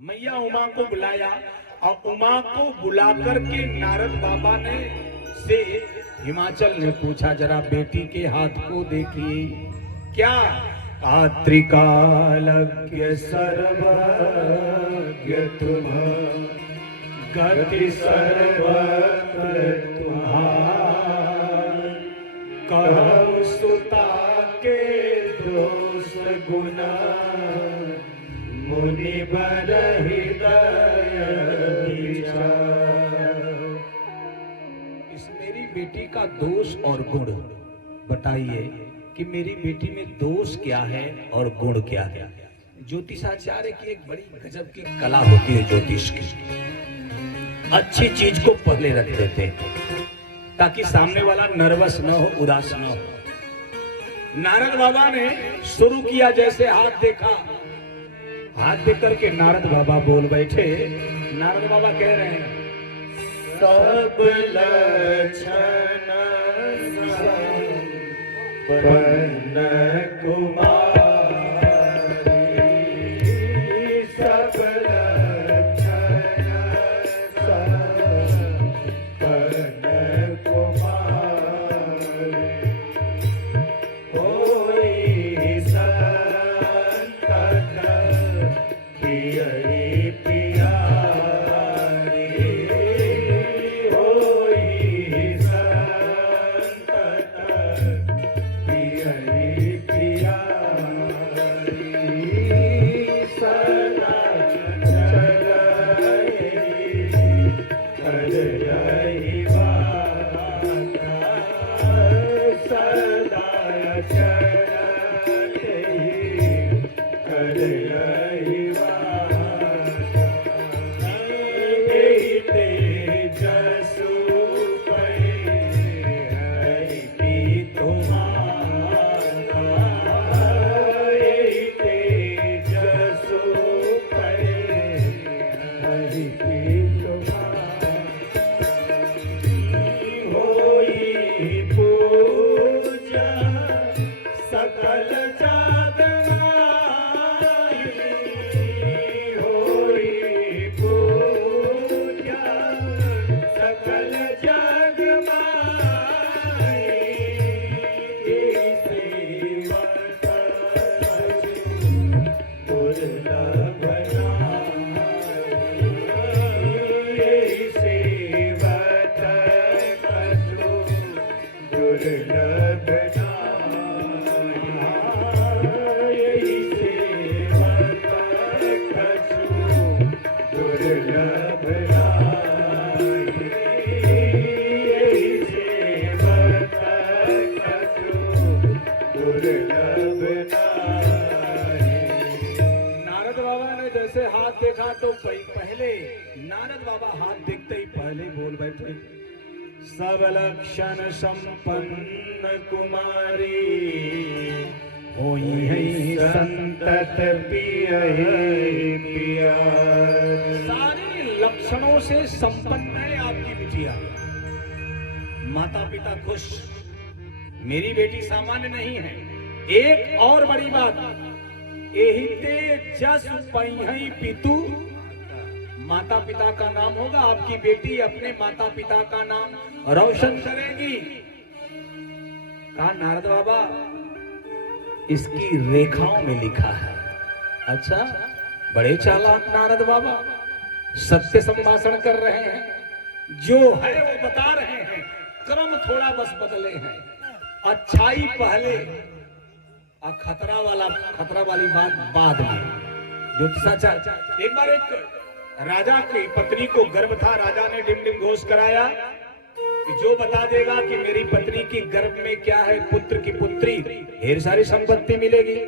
मैया उमा को बुलाया और उमा को बुला करके नारद बाबा ने से हिमाचल ने पूछा, जरा बेटी के हाथ को देखिए क्या। त्रिकालज्ञ सर्वज्ञ तुम, गति सर्वत्र तुम्हार, कहु सुता के दोष गुण, मुनि बर हृदय विचार। इस मेरी बेटी का दोष और गुण बताइए कि मेरी बेटी में दोष क्या है और गुण क्या है। ज्योतिषाचार्य की एक बड़ी गजब की कला होती है ज्योतिष की। अच्छी चीज को पहले रख देते हैं ताकि सामने वाला नर्वस न हो, उदास न हो। नारद बाबा ने शुरू किया, जैसे हाथ देखा, हाथ देख करके नारद बाबा बोल बैठे। नारद बाबा कह रहे हैं, सब लक्षण संपन्न कुमारी, सब लक्षण संपन्न कुमारी, कोई नारद बाबा ने जैसे हाथ देखा तो पहले नारद बाबा हाथ देखते ही पहले बोल बैठे, सब लक्षण संपन्न कुमारी, होई है संतत पिया। सारे लक्षणों से संपन्न है आपकी बिटिया। माता पिता खुश, मेरी बेटी सामान्य नहीं है। एक और बड़ी बात, एहिते जस पइहै पितु, माता पिता का नाम होगा। आपकी बेटी अपने माता पिता का नाम रोशन करेगी। कहा नारद बाबा, इसकी रेखाओं में लिखा है। अच्छा, बड़े चालाक नारद बाबा, सत्य संभाषण कर रहे हैं, जो है वो बता रहे हैं, क्रम थोड़ा बस बदले हैं। अच्छाई पहले और खतरा वाली बात बाद में। ज्योतिषाचार्य, एक बार एक राजा की पत्नी को गर्भ था। राजा ने डिम घोष कराया कि जो बता देगा कि मेरी पत्नी की गर्भ में क्या है, पुत्र की पुत्री, ढेर सारी संपत्ति मिलेगी।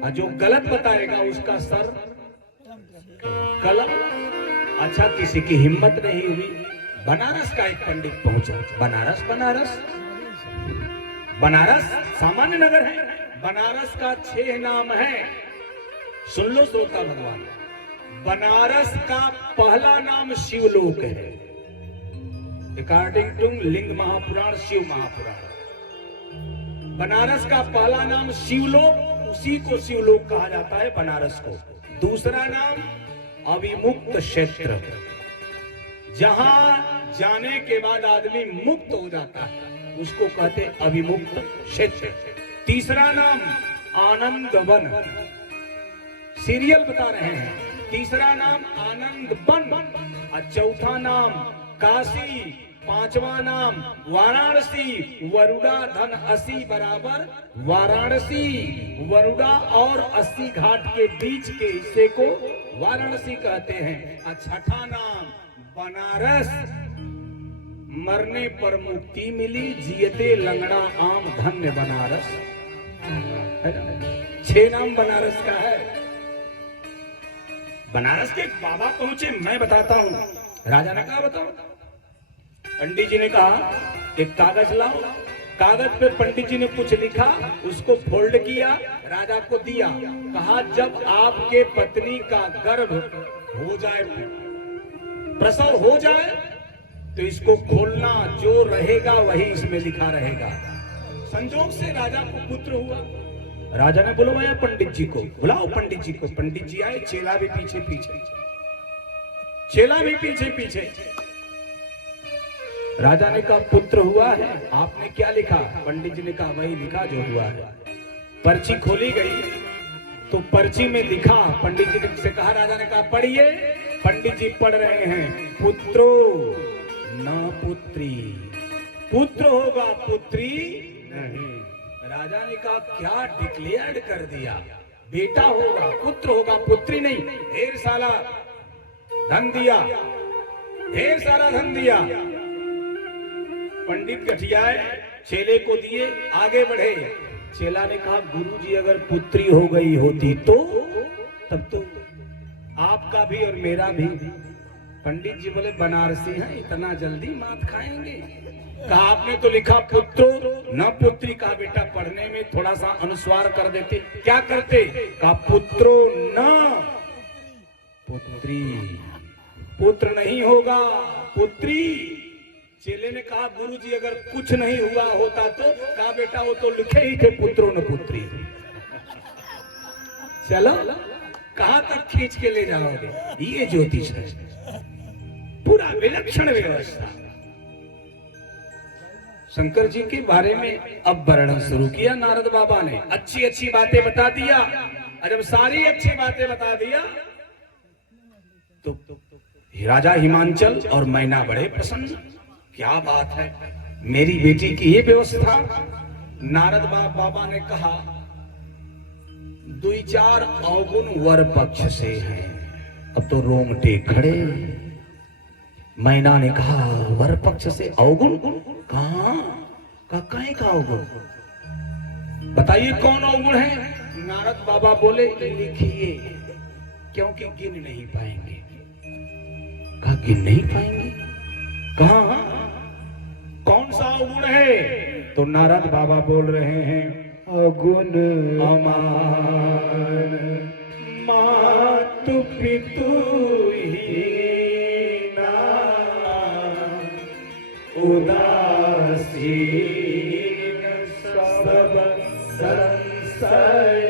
और जो गलत बताएगा उसका सर कलम। अच्छा, किसी की हिम्मत नहीं हुई। बनारस का एक पंडित पहुंचा। बनारस सामान्य नगर है। बनारस का 6 नाम है। सुन लो श्रोता भगवान, बनारस का पहला नाम शिवलोक है। अकॉर्डिंग टू लिंग महापुराण, शिव महापुराण। बनारस का पहला नाम शिवलोक, उसी को शिवलोक कहा जाता है बनारस को। दूसरा नाम, अब अविमुक्त क्षेत्र, जहां जाने के बाद आदमी मुक्त हो जाता है उसको कहते अविमुक्त क्षेत्र। तीसरा नाम आनंद वन, सीरियल बता रहे हैं। तीसरा नाम आनंद वन और चौथा नाम काशी, पांचवा नाम वाराणसी। वरुड़ा धन 80 बराबर वाराणसी। वरुड़ा और 80 घाट के बीच के हिस्से को वाराणसी कहते हैं। और छठा नाम बनारस, मरने पर मुक्ति मिली, जियते लंगड़ा आम धन्य बनारस। 6 नाम बनारस का है। बनारस के एक बाबा पहुंचे, मैं बताता हूं। राजा ने कहा बताओ। पंडित जी ने कहा एक कागज लाओ। कागज पे पंडित जी ने कुछ लिखा, उसको फोल्ड किया, राजा को दिया। कहा जब आपके पत्नी का गर्भ हो जाए, प्रसव हो जाए, तो इसको खोलना, जो रहेगा वही इसमें लिखा रहेगा। संजोग से राजा को पुत्र हुआ। राजा ने बुलवाया पंडित जी को, बुलाओ पंडित जी को। पंडित जी आए, चेला भी पीछे पीछे, चेला भी पीछे पीछे। राजा ने कहा पुत्र हुआ है, आपने क्या लिखा? पंडित जी ने कहा वही लिखा जो हुआ है। पर्ची खोली गई तो पर्ची में लिखा, पंडित जी ने से कहा, राजा ने कहा पढ़िए। पंडित जी पढ़ रहे हैं, पुत्रो न पुत्री, पुत्र होगा पुत्री नहीं। राजा ने कहा क्या डिक्लेयर्ड कर दिया, बेटा होगा, पुत्र होगा, पुत्री नहीं। ढेर सारा धन दिया, ढेर सारा धन दिया। पंडित गठियाए, चेले को दिए, आगे बढ़े। चेला ने कहा गुरुजी अगर पुत्री हो गई होती तो तब तो आपका भी और मेरा भी। पंडित जी बोले बनारसी हैं, इतना जल्दी मात खाएंगे? कहा आपने तो लिखा पुत्रो न पुत्री। कहा बेटा पढ़ने में थोड़ा सा अनुस्वार कर देते। क्या करते? कहा पुत्रो न पुत्री, पुत्र नहीं होगा पुत्री। चेले ने कहा गुरुजी अगर कुछ नहीं हुआ होता तो? कहा बेटा वो तो लिखे ही थे पुत्रो न पुत्री। चलो कहां तक खींच के ले जाओगे? ये ज्योतिष है, पूरा विलक्षण व्यवस्था। शंकर जी के बारे में अब वर्णन शुरू किया नारद बाबा ने। अच्छी अच्छी बातें बता दिया। और जब सारी अच्छी बातें बता दिया तो राजा हिमांचल और मैना बड़े प्रसन्न। क्या बात है, मेरी बेटी की ये व्यवस्था। नारद बाबा ने कहा 2-4 अवगुण वर पक्ष से हैं। अब तो रोंगटे खड़े। मैना ने कहा वर पक्ष से अवगुण? कहां का अवगुण? बताइए कौन अवगुण है? नारद बाबा बोले लिखिए, क्योंकि गिन नहीं पाएंगे। कहा गिन नहीं पाएंगे? कहा कौन सा अवगुण है? तो नारद बाबा बोल रहे हैं अवगुण अमान, मातु पितु हीना, उदासीन सब संशय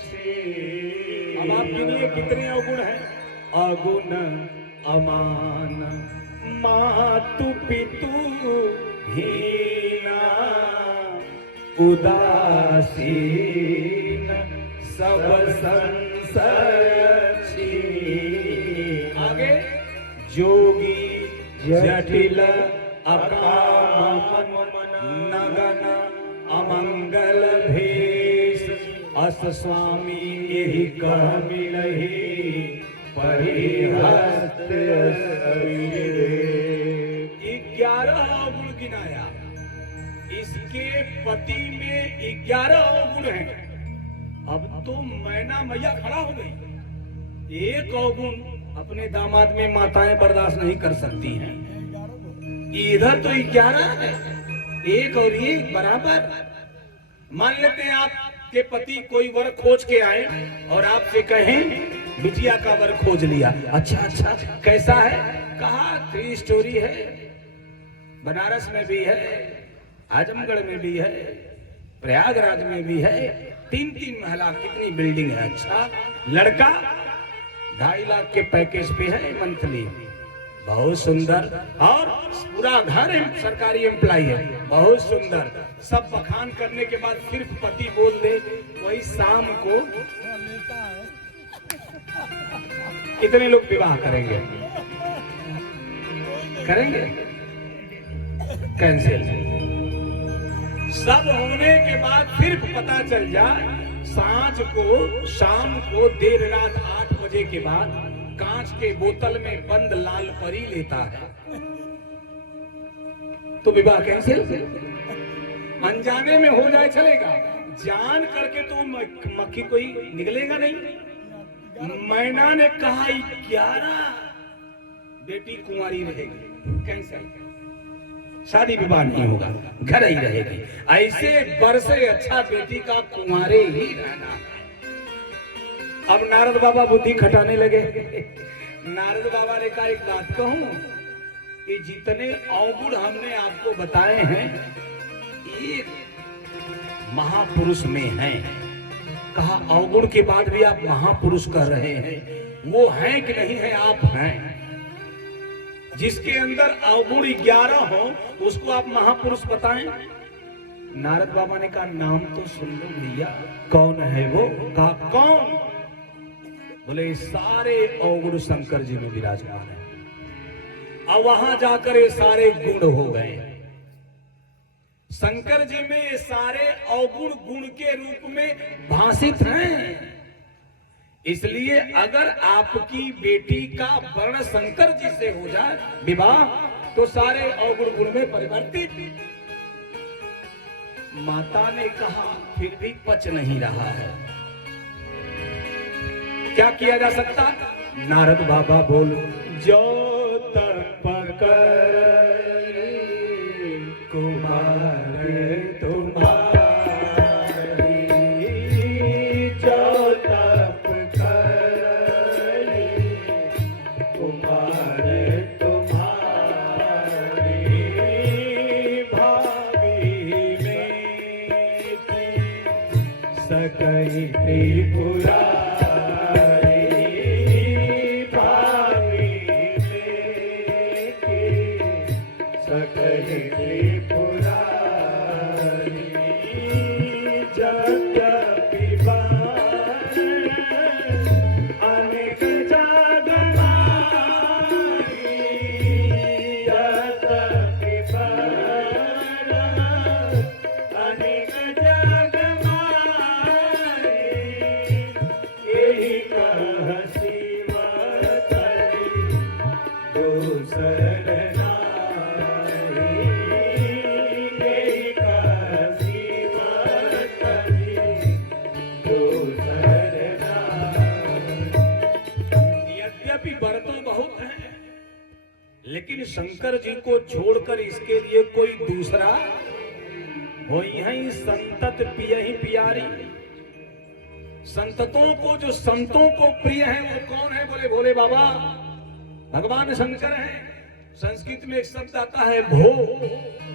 छीन। अब आप गिनिए कितने अवगुण हैं? अगुण अमान, मातु पितु हीना, उदासीन सब संशय छीन। आगे जोगी जटिल अकाम नगन अमंगल भेष, अस स्वामी यही कह मिलहि परिहस्त। 11 अवगुण गिनाया। इसके पति में 11 अवगुण हैं। अब तो मैना मैया खड़ा हो गई। एक अवगुण अपने दामाद में माताएं बर्दाश्त नहीं कर सकती हैं। इधर तो 11 है, एक और एक बराबर। मान लेते हैं आपके पति कोई वर खोज के आए और आपसे कहें बिटिया का वर खोज लिया। अच्छा अच्छा कैसा है? कहा 3 स्टोरी है, बनारस में भी है, आजमगढ़ में भी है, प्रयागराज में भी है, 3-3 महला, कितनी बिल्डिंग है। अच्छा लड़का 2.5 लाख के पैकेज पे है मंथली, बहुत सुंदर। और पूरा घर सरकारी एम्प्लॉय है, बहुत सुंदर। सब बखान करने के बाद सिर्फ पति बोल दे, वही शाम को कितने लोग विवाह करेंगे? करेंगे? कैंसिल। सब होने के बाद सिर्फ पता चल जाए सांझ को, शाम को देर रात 8 बजे के बाद कांच के बोतल में बंद लाल परी लेता है, तो विवाह कैंसिल। अनजाने में हो जाए चलेगा, जान करके तो मक्खी कोई निकलेगा नहीं। मैना ने कहा 11 बेटी कुंवारी रहेगी, कैंसिल, शादी विवाह नहीं होगा, घर ही रहेगी। ऐसे बरसे अच्छा बेटी का कुंवारे ही रहना। अब नारद बाबा बुद्धि खटाने लगे। नारद बाबा ने कहा एक बात कहूं, कि जितने अवगुण हमने आपको बताए हैं एक महापुरुष में हैं। कहा अवगुण के बाद भी आप महापुरुष कह रहे हैं, वो हैं कि नहीं है? आप हैं। जिसके अंदर अवगुण 11 हो उसको आप महापुरुष बताएं। नारद बाबा ने कहा नाम तो सुन लो भैया, कौन है वो? कहा कौन? बोले सारे अवगुण शंकर जी में विराजमान है। अब वहां जाकर ये सारे गुण हो गए। शंकर जी में ये सारे अवगुण गुण के रूप में भाषित हैं। इसलिए अगर आपकी बेटी का वर्ण शंकर जी से हो जाए विवाह, तो सारे अवगुण गुण में परिवर्तित। माता ने कहा फिर भी पच नहीं रहा है, क्या किया जा सकता? नारद बाबा बोल, जो तप कर कुमार तुम्हारी, जो तप कर कुमार तुम्हारी, भाभी में सकई त्रिपुरा, लेकिन शंकर जी को छोड़कर इसके लिए कोई दूसरा हो ही संतत पिय ही प्यारी। संततों को, जो संतों को प्रिय है वो कौन है? बोले भोले बाबा, भगवान शंकर हैं। संस्कृत में एक शब्द आता है भो।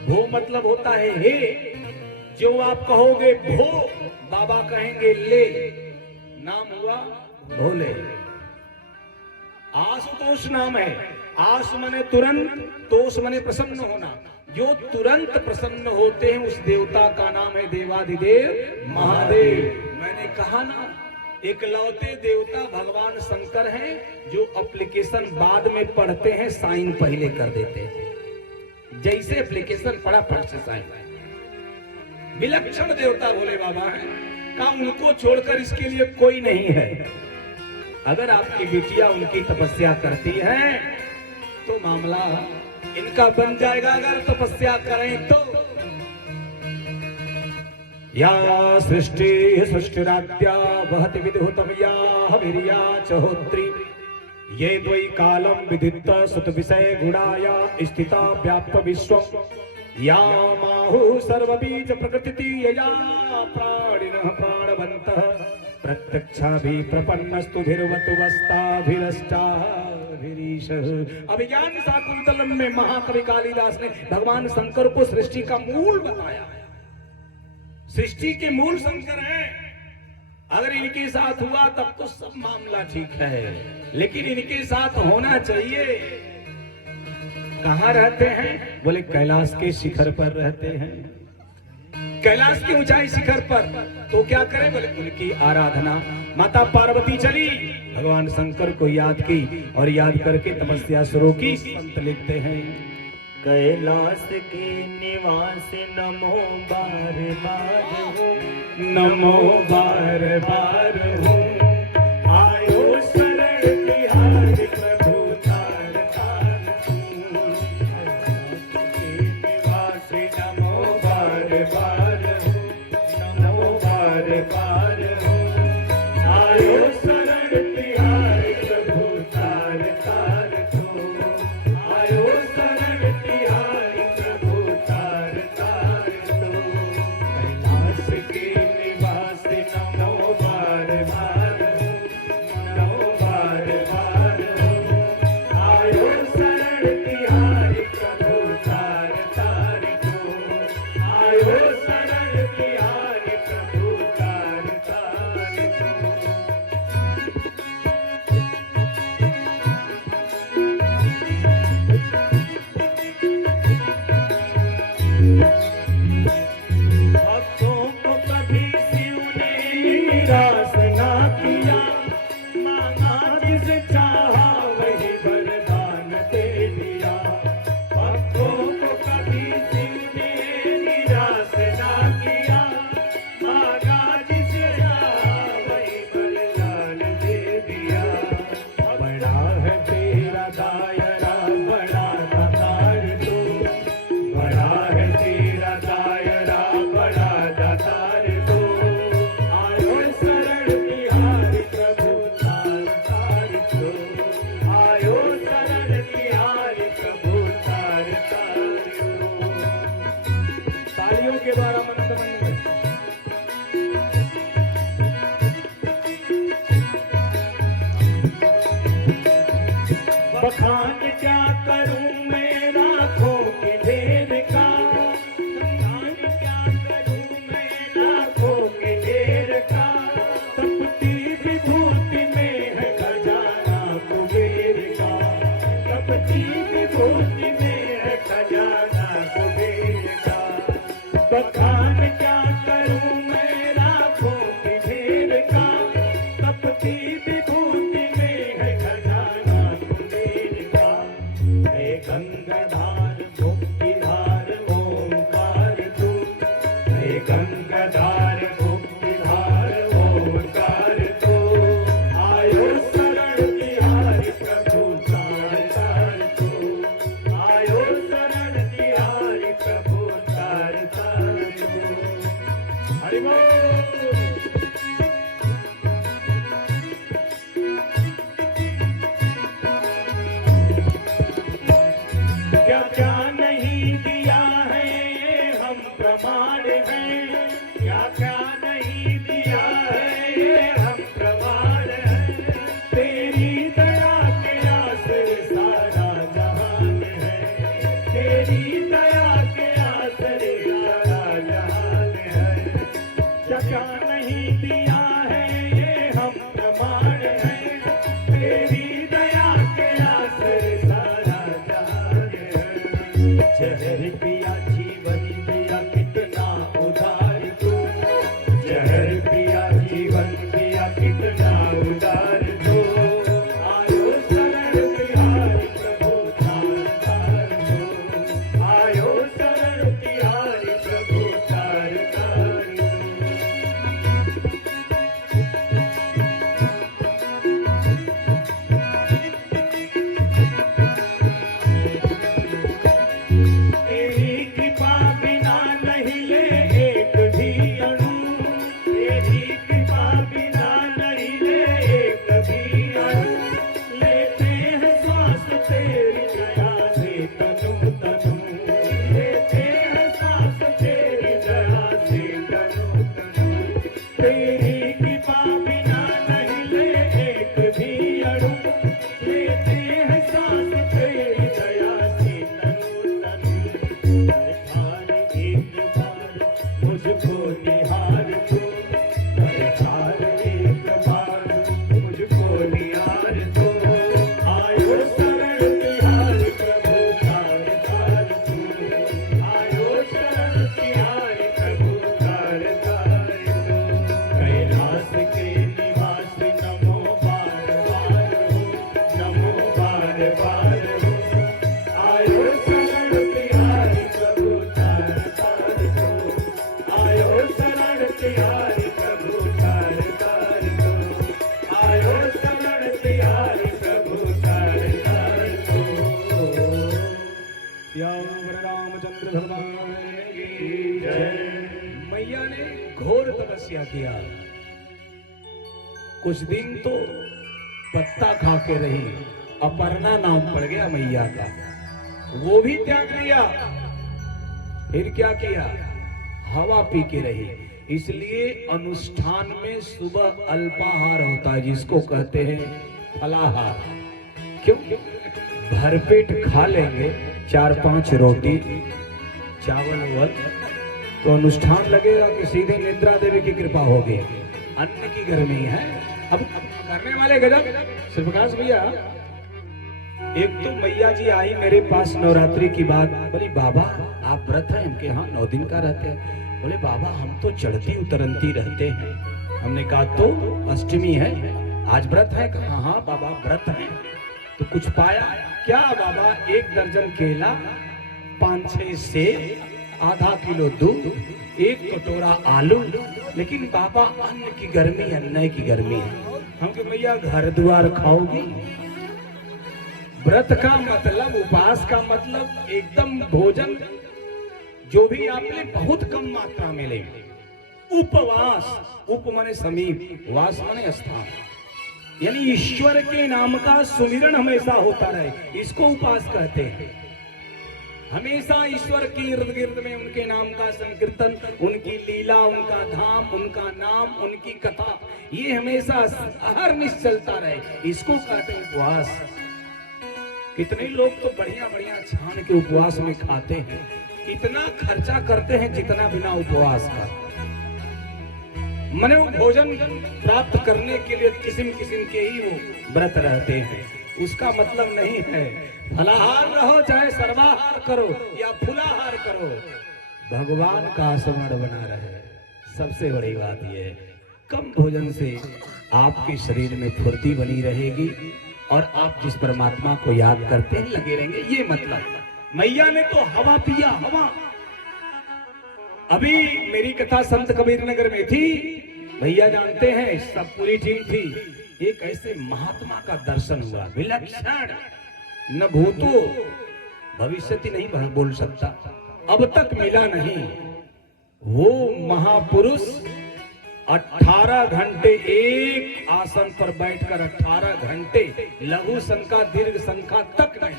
भो मतलब होता है हे। जो आप कहोगे भो, बाबा कहेंगे ले, नाम हुआ भोले। आशुतोष नाम है। आश मने तुरंत, तोष मने प्रसन्न होना। जो तुरंत प्रसन्न होते हैं उस देवता का नाम है देवाधिदेव महादेव। मैंने कहा ना, एकलौते देवता भगवान शंकर हैं, जो एप्लीकेशन बाद में पढ़ते हैं साइन पहले कर देते हैं। जैसे एप्लीकेशन पढ़ा फट से साइन। विलक्षण देवता भोले बाबा हैं। कहा उनको छोड़कर इसके लिए कोई नहीं है। अगर आपकी बिटिया उनकी तपस्या करती है तो मामला इनका बन जाएगा। अगर तपस्या करें तो या सृष्टि सृष्टिराद्या वहति विदुतम या वीर्या चहोत्री, ये द्वै कालम विदित सुत विषय गुणाया स्थिता व्याप्त विश्वम, या माहु सर्वबीज प्रकृति यया प्राणिनः प्राणवन्तः, प्रत्यक्षाभि प्रपन्नस्तु भिर्वतु वस्ताभिरष्टाभिरीशः। अभिज्ञान शाकुंतलम में महाकवि कालिदास ने भगवान शंकर को सृष्टि का मूल बताया है। सृष्टि के मूल शंकर हैं। अगर इनके साथ हुआ तब तो सब मामला ठीक है। लेकिन इनके साथ होना चाहिए। कहाँ रहते हैं? बोले कैलाश के शिखर पर रहते हैं, कैलाश की ऊंचाई शिखर पर। तो क्या करें? बोले उनकी आराधना। माता पार्वती चली, भगवान शंकर को याद की और याद करके तपस्या शुरू की। संत लिखते हैं, कैलाश के निवास नमो बार बार हो, नमो बार बार हो, आयो शरण तिहारी प्रभु तार तार तू। के निवास नमो बार बार हो, नमो बार बार हो, आयो शरण तिहारी प्रभु तार तार तू। आयो शरण तिहारी प्रभु तार तार तू। कैलाश के निवास नमो बार बार हो, नमो बार बार हो, आयो शरण तिहारी प्रभु तार तार तू। आयो शरण तिहारी प्रभु तार तार तू। भक्तों को कभी शिव ने निराश ना किया, मांगा जिस चाहा वही वरदान दे दिया। भक्तों को कभी शिव ने निराश ना किया, मांगा जिस चाहा वही वरदान दे दिया। बड़ा है तेरा दायरा, बड़ा दातार तू। बड़ा है तेरा दायरा, बड़ा दातार तू। आयो शरण तिहारी प्रभु तार तार तू। आयो शरण तिहारी प्रभु तार तार तू। तालियों के द्वारा मंत्रमंगल। बखान क्या करूं मैं लाखों के ढेर का, बखान क्या करूं मैं लाखों के ढेर का। तपती विभूति में है खजाना कुबेर का, तपती विभूति में है खजाना कुबेर का। बखान क्या करूं मैं लाखों के ढेर का, तपती विभूति में है खजाना कुबेर का। हे गंगाधार मुक्तिधार ओंकार तू। हे गंगाधार मुक्तिधार ओंकार तू। आयो शरण तिहारी प्रभु तार तार तू। आयो शरण तिहारी प्रभु तार तार तू। हरि बोल। क्या क्या नहीं दिया है ये हम प्रमाण हैं, क्या क्या नहीं दिया है ये हम प्रमाण हैं। तेरी दया के आसरे सारा जहान है, तेरी दया के आसरे सारा जहान है। क्या क्या नहीं दिया है ये हम प्रमाण हैं, तेरी दया के आसरे सारा जहान है। जहर पिया जीवन पिया कितना उदार तू। जहर पिया जीवन पिया कितना उदार तू। आयो शरण तिहारी प्रभु तार तार तू। आयो शरण तिहारी प्रभु तार तार तू। तेरी तपस्या किया, कुछ दिन तो पत्ता खा के रही, अपर्णा नाम पड़ गया मैया का, वो भी त्याग दिया। फिर क्या किया, हवा पी के रही। इसलिए अनुष्ठान में सुबह अल्पाहार होता है, जिसको कहते हैं फलाहार। क्यों? भरपेट खा लेंगे 4-5 रोटी चावल वल, तो अनुष्ठान लगेगा कि सीधे निद्रा देवी की कृपा होगी। अन्न की गर्मी है। अब करने वाले गजब। शिवप्रकाश भैया, एक तो मैया जी आई मेरे पास नवरात्रि की बात, बोली बाबा आप व्रत हैं? इनके यहाँ 9 दिन का रहते हैं। बोले बाबा हम तो चढ़ती उतरती रहते हैं। हमने कहा तो अष्टमी है, आज व्रत है? कहा हाँ बाबा व्रत है। तो कुछ पाया क्या बाबा? 1 दर्जन केला, 5-6 सेब, आधा किलो दूध, 1 कटोरा आलू। लेकिन बाबा अन्न की गर्मी, अन्न की गर्मी है। हम कि भैया घर द्वार खाओगी? व्रत का मतलब, उपवास का मतलब एकदम भोजन जो भी आपने बहुत कम मात्रा में लेंगे। उपवास, उप माने समीप, वास माने स्थान, यानी ईश्वर के नाम का सुमिरन हमेशा होता रहे, इसको उपवास कहते हैं। हमेशा ईश्वर के इर्द गिर्द में उनके नाम का संकीर्तन, उनकी लीला, उनका धाम, उनका नाम, उनकी कथा, ये हमेशा हर निश चलता रहे, इसको कहते हैं उपवास। कितने लोग तो बढ़िया बढ़िया छान के उपवास में खाते हैं, इतना खर्चा करते हैं जितना बिना उपवास का। मने वो भोजन प्राप्त करने के लिए किस्म किस्म के ही वो व्रत रहते हैं। उसका मतलब नहीं है फलाहार रहो चाहे सर्वाहार करो या फुलाहार करो, भगवान का स्मरण बना रहे। सबसे बड़ी बात यह है, कम भोजन से आपके शरीर में फुर्ती बनी रहेगी और आप जिस परमात्मा को याद करते हैं लगे रहेंगे, ये मतलब। मैया ने तो हवा पिया, हवा। अभी मेरी कथा संत कबीर नगर में थी, भैया जानते हैं, सब पूरी टीम थी। एक ऐसे महात्मा का दर्शन हुआ, विलक्षण, न भूतो भविष्यति नहीं बोल सकता, अब तक मिला नहीं। वो महापुरुष 18 घंटे एक आसन पर बैठकर, 18 घंटे लघु संख्या दीर्घ संख्या तक नहीं,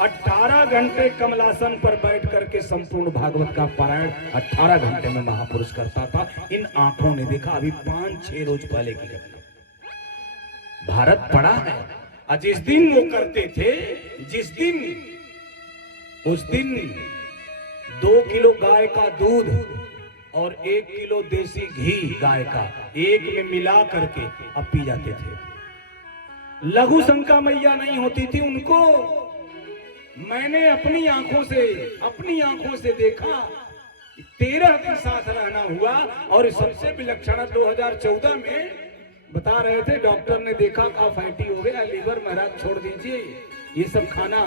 18 घंटे कमलासन पर बैठ करके संपूर्ण भागवत का पारायण 18 घंटे में महापुरुष करता था। इन आंखों ने देखा। अभी 5-6 रोज पहले की घटना, भारत पड़ा है। और जिस दिन वो करते थे, जिस दिन, उस दिन 2 किलो गाय का दूध और 1 किलो देसी घी गाय का एक में मिला करके अब पी जाते थे। लघु संख्या मैया नहीं होती थी उनको। मैंने अपनी आंखों से देखा। 13 दिन साथ रहना हुआ। और सबसे विलक्षण 2014 में बता रहे थे, डॉक्टर ने देखा का फैटी हो गया, लीवर महाराज छोड़ दीजिए ये सब खाना।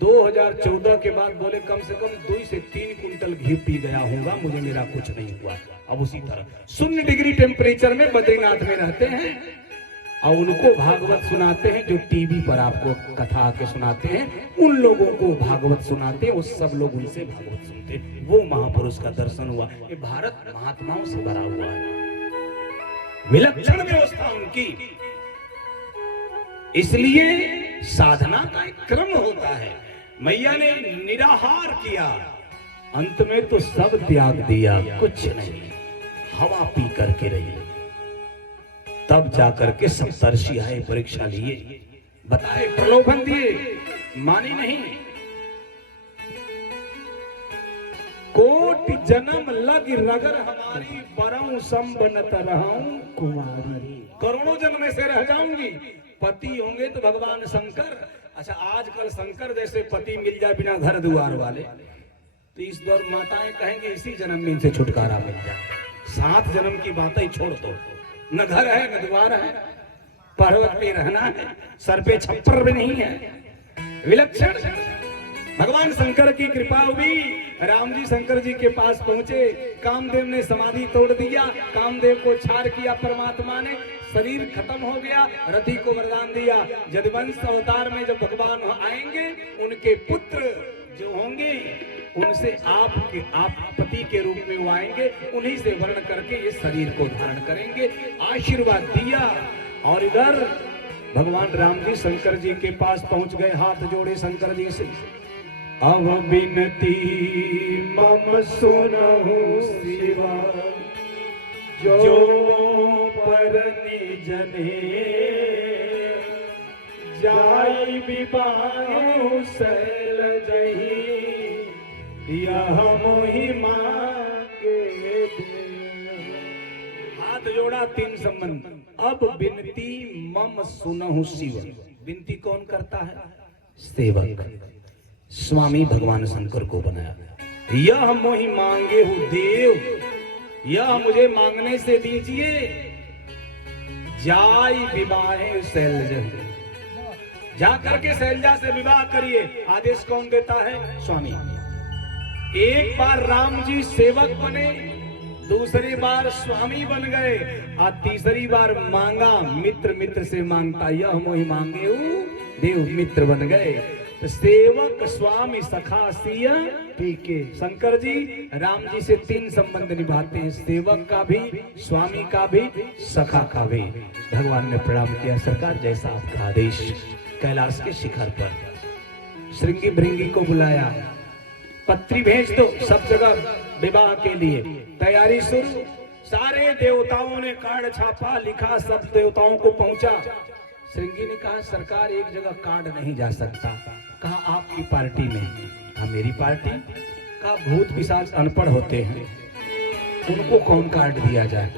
2014 के बाद बोले कम से कम 2 से 3 कुंटल घी पी गया होगा, मुझे मेरा कुछ नहीं हुआ। अब उसी तरह 0 डिग्री टेम्परेचर में बद्रीनाथ में रहते हैं और उनको भागवत सुनाते हैं। जो टीवी पर आपको कथा आके सुनाते हैं, उन लोगों को भागवत सुनाते हैं, वो सब लोग उनसे भागवत सुनते हैं। वो महापुरुष का दर्शन हुआ। ये भारत महात्माओं से भरा हुआ है, विलक्षण व्यवस्था उनकी। इसलिए साधना का एक क्रम होता है। मैया ने निराहार किया, अंत में तो सब त्याग दिया, कुछ नहीं, हवा पी करके रही। तब जाकर के सप्तर्षि आए, परीक्षा लिए, बताए, प्रलोभन दिए, मानी नहीं। कोटि जन्म लग रगर हमारी, बरऊं संबनत रहूं कुमारी। करोड़ों जन्म से रह जाऊंगी, पति होंगे तो भगवान शंकर। अच्छा, आजकल शंकर जैसे पति मिल जाए बिना घर द्वार वाले, तो इस दौर माताएं कहेंगे इसी जन्म में इनसे छुटकारा मिल जाए। 7 जन्म की बातें ही छोड़ दो, न घर है न द्वार है, पर्वत पे रहना है, सर पे छप्पर भी नहीं है। विलक्षण भगवान शंकर की कृपा हुई। राम जी शंकर जी के पास पहुंचे, कामदेव ने समाधि तोड़ दिया, कामदेव को छाड़ किया परमात्मा ने, शरीर खत्म हो गया। रति को वरदान दिया, यदुवंश अवतार में जब भगवान आएंगे, उनके पुत्र जो होंगे उनसे आप पति के रूप में वो आएंगे, उन्हीं से वर्ण करके ये शरीर को धारण करेंगे। आशीर्वाद दिया और इधर भगवान राम जी शंकर जी के पास पहुंच गए, हाथ जोड़े शंकर जी से। अब बिनती मम सुनहु शिवा, जो पर निजने जाई विवाह शैलजहि, यह मोहि मांगे दे। हाथ जोड़ा, तीन संबंध। अब बिनती मम सुनहु शिव। बिनती कौन करता है? सेवक। स्वामी भगवान शंकर को बनाया। यह मोहि मांगे हूं देव, यह मुझे मांगने से दीजिए। जाई विवाह शैलजहि, जा करके शैलजा से विवाह करिए। आदेश कौन देता है? स्वामी। एक बार राम जी सेवक बने, दूसरी बार स्वामी बन गए और तीसरी बार मांगा, मित्र मित्र से मांगता। यह मोहि मांगे हूं देव, मित्र बन गए। तो सेवक, स्वामी, सखा, सिया, पीके। शंकर जी राम जी से तीन संबंध निभाते हैं, सेवक का भी, स्वामी का भी, सखा का भी। भगवान ने प्रणाम किया, सरकार जैसा आपका आदेश। कैलाश के शिखर पर श्रृंगी भृंगी को बुलाया, पत्री भेज दो सब जगह विवाह के लिए। तैयारी शुरू। सारे देवताओं ने कार्ड छापा, लिखा, सब देवताओं को पहुंचा। श्रृंगी ने कहा, सरकार एक जगह कार्ड नहीं जा सकता। कहा, आपकी पार्टी में। कहा, मेरी पार्टी? कहा, भूत पिशाच अनपढ़ होते हैं, उनको कौन कार्ड दिया जाए?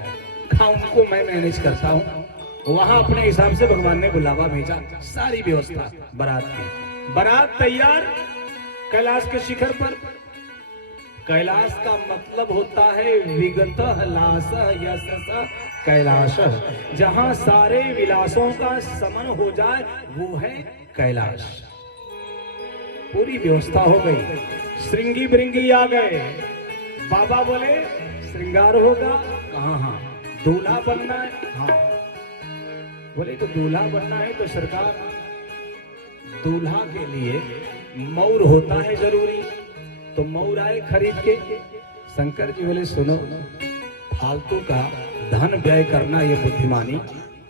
कहा, उनको मैं मैनेज करता हूँ। वहां अपने हिसाब से भगवान ने बुलावा भेजा, सारी व्यवस्था बारात की। बारात तैयार, कैलाश के शिखर पर। कैलाश का मतलब होता है विगत लास यश कैलाश, जहां सारे विलासों का समन हो जाए वो है कैलाश। पूरी व्यवस्था हो गई, श्रृंगी भृंगी आ गए। बाबा बोले श्रृंगार होगा? कहा, हाँ। दूल्हा बनना है? हाँ। बोले तो दूल्हा बनना है तो सरकार दूल्हा के लिए मौर होता है जरूरी, तो मौर आए खरीद के। शंकर जी बोले, सुनो, फालतू का धन व्यय करना ये बुद्धिमानी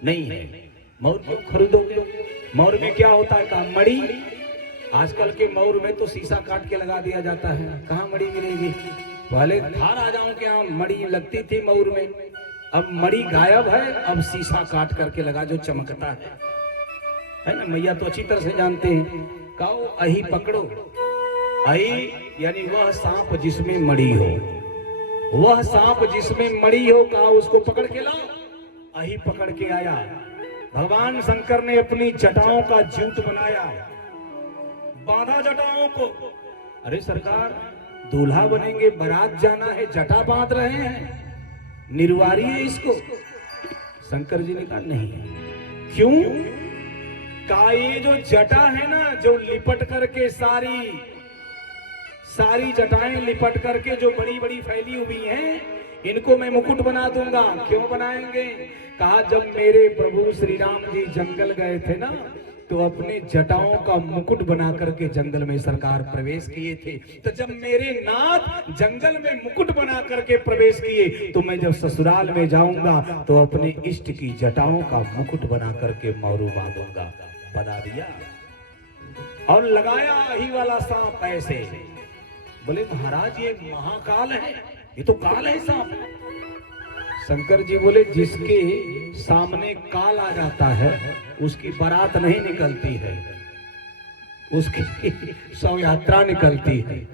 नहीं है। मौर क्यों खरीदोगे? मौर में क्या होता है? कहा, मड़ी। आजकल के मौर में तो शीशा काट के लगा दिया जाता है, कहाँ मड़ी मिलेगी? पहले था राजाओं के यहाँ मड़ी लगती थी मौर में, अब मड़ी गायब है, अब शीशा काट करके लगा जो चमकता है ना। मैया तो अच्छी तरह से जानते हैं। कहो, अही पकड़ो। अही यानी वह सांप जिसमें मड़ी हो, वह सांप जिसमें मड़ी हो। कहा, उसको पकड़ के लाओ। अही पकड़ के आया। भगवान शंकर ने अपनी जटाओं का जूट बनाया, बांधा जटाओं को। अरे सरकार, दूल्हा बनेंगे, बारात जाना है, जटा बांध रहे हैं, निर्वारी है इसको। शंकर जी ने कहा, नहीं। क्यों? का ये जो जटा है ना, जो लिपट करके सारी जटाएं लिपट करके जो बड़ी बड़ी फैली हुई हैं, इनको मैं मुकुट बना दूंगा। क्यों बनाएंगे? कहा, जब मेरे प्रभु श्री राम जी जंगल गए थे ना, तो अपने जटाओं का मुकुट बना करके जंगल में सरकार प्रवेश किए थे। तो जब मेरे नाथ जंगल में मुकुट बना करके प्रवेश किए, तो मैं जब ससुराल में जाऊंगा तो अपने इष्ट की जटाओं का मुकुट बना करके मौरू बांधूंगा। बना दिया और लगाया अही वाला सांप ऐसे। बोले, महाराज ये महाकाल है, ये तो काल है सांप। शंकर जी बोले, जिसके सामने काल आ जाता है उसकी बारात नहीं निकलती है, उसकी शव यात्रा निकलती है।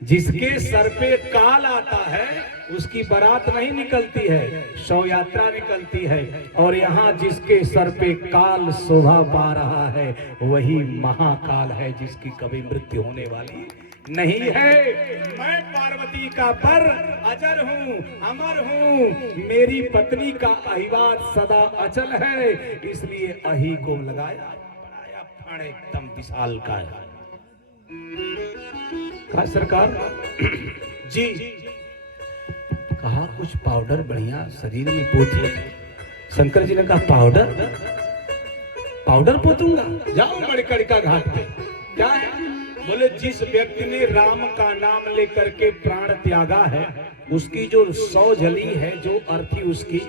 जिसके सर पे काल आता है उसकी बारात नहीं निकलती है, शव यात्रा निकलती है। और यहाँ जिसके सर पे काल शोभा पा रहा है वही महाकाल है, जिसकी कभी मृत्यु होने वाली नहीं है। मैं पार्वती का पर अजर हूँ, अमर हूँ। मेरी पत्नी का अहिवाद सदा अचल है, इसलिए अही को लगाया, बनाया फण एकदम विशाल का। कहा, सरकार जी, कहा कुछ पाउडर बढ़िया शरीर में पोतिए। शंकर जी ने कहा, पाउडर पोतूंगा? जाओ मणिकर्णिका घाट पे। क्या है? बोले जिस व्यक्ति ने राम का नाम लेकर के प्राण त्यागा है, उसकी जो सौ जली है, जो अर्थी उसकी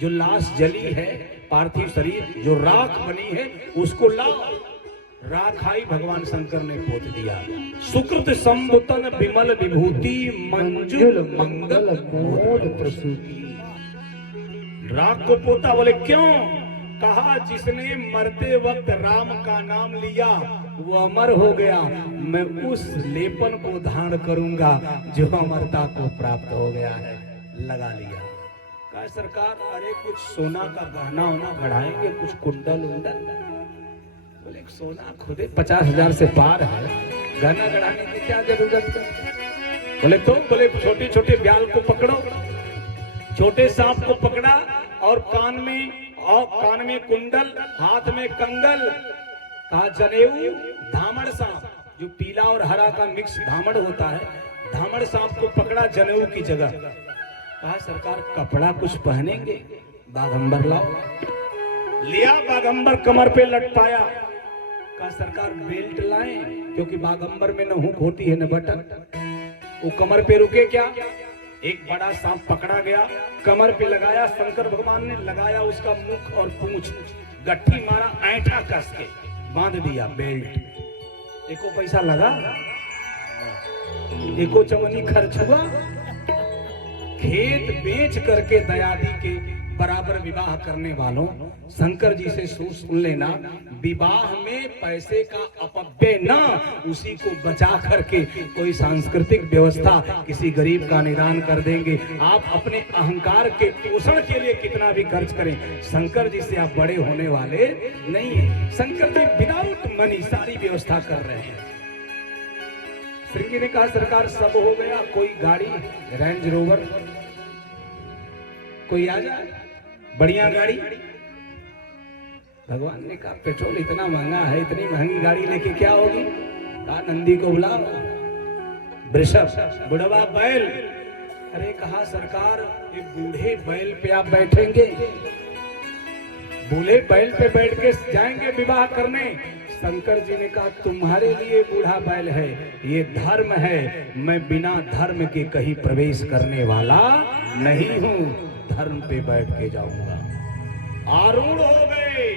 जो लाश जली है, पार्थिव शरीर जो राख बनी है, उसको लाओ। राखाई भगवान शंकर ने पोत दिया। सुकृत संबुतन विमल विभूति मंजुल मंगल मोद प्रसूति। राख को पोता। बोले क्यों? कहा जिसने मरते वक्त राम का नाम लिया वो अमर हो गया, मैं उस लेपन को धारण करूंगा जो अमरता को प्राप्त हो गया है। लगा लिया। कहा सरकार अरे कुछ सोना का गहना होना बढ़ाएंगे, कुछ कुंडल उंडल। बोले सोना खुदे 50,000 से पार है, गहना गढ़ाने की क्या जरूरत है? बोले तो बोले छोटे छोटे ब्याल को पकड़ो, छोटे सांप को पकड़ा और कान में कुंडल, हाथ में कंगल। कहा जनेऊ धामड़ सांप, जो पीला और हरा का मिक्स धामड़ होता है, धामड़ सांप को पकड़ा जनेऊ की जगह। कहा सरकार कपड़ा कुछ पहनेंगे? बागंबर लाओ। लिया बागंबर, कमर पे लटकाया। कहा सरकार बेल्ट लाएं, क्योंकि बागंबर में न हुक होती है न बटन। वो कमर पे रुके क्या? एक बड़ा सांप पकड़ा गया, कमर पे लगाया, शंकर भगवान ने लगाया उसका मुख और पूंछ, गट्ठी मारा, ऐंठा कस के बांध दिया बेल्ट। एको पैसा लगा, एको चवनी खर्च हुआ। खेत बेच करके दयादी के बराबर विवाह करने वालों, शंकर जी से सुन लेना, विवाह में पैसे का अपव्यय ना, उसी को बचा करके कोई सांस्कृतिक व्यवस्था किसी गरीब का निदान कर देंगे। आप अपने अहंकार के पोषण के लिए कितना भी खर्च करें, शंकर जी से आप बड़े होने वाले नहीं है। शंकर जी विदाउट मनी सारी व्यवस्था कर रहे हैं। श्रृंगी ने कहा सरकार सब हो गया, कोई गाड़ी रेंज रोवर कोई आ जाए, बढ़िया गाड़ी। भगवान ने कहा पेट्रोल इतना महंगा है, इतनी महंगी गाड़ी लेके क्या होगी? कहा नंदी को बुलाओ, वृषभ बुढ़वा बैल। अरे कहा सरकार ये बूढ़े बैल पे आप बैठेंगे? बूढ़े बैल पे बैठ के जाएंगे विवाह करने? शंकर जी ने कहा तुम्हारे लिए बूढ़ा बैल है, ये धर्म है, मैं बिना धर्म के कहीं प्रवेश करने वाला नहीं हूँ, धर्म पे बैठ के जाऊंगा। आरूढ़ हो गए,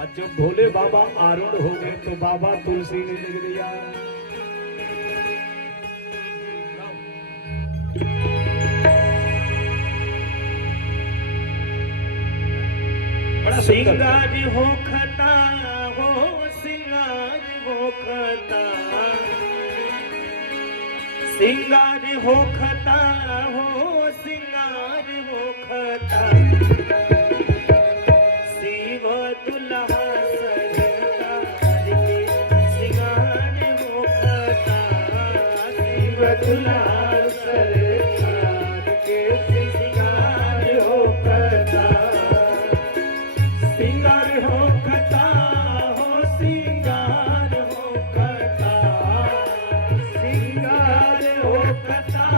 और जब भोले बाबा आरूढ़ हो गए तो बाबा तुलसी ने लिख दिया। बड़ा सिंगार हो खता हो, सिंगार हो खता, सिंगार हो खता हो, सिंगार हो खता। शिव दुल्हा सरकार के सिंगार हो खता, शिव दुल्हा सरकार के सिंगार हो खता। सिंगार हो खता हो, सिंगार हो खता, सिंगार हो खता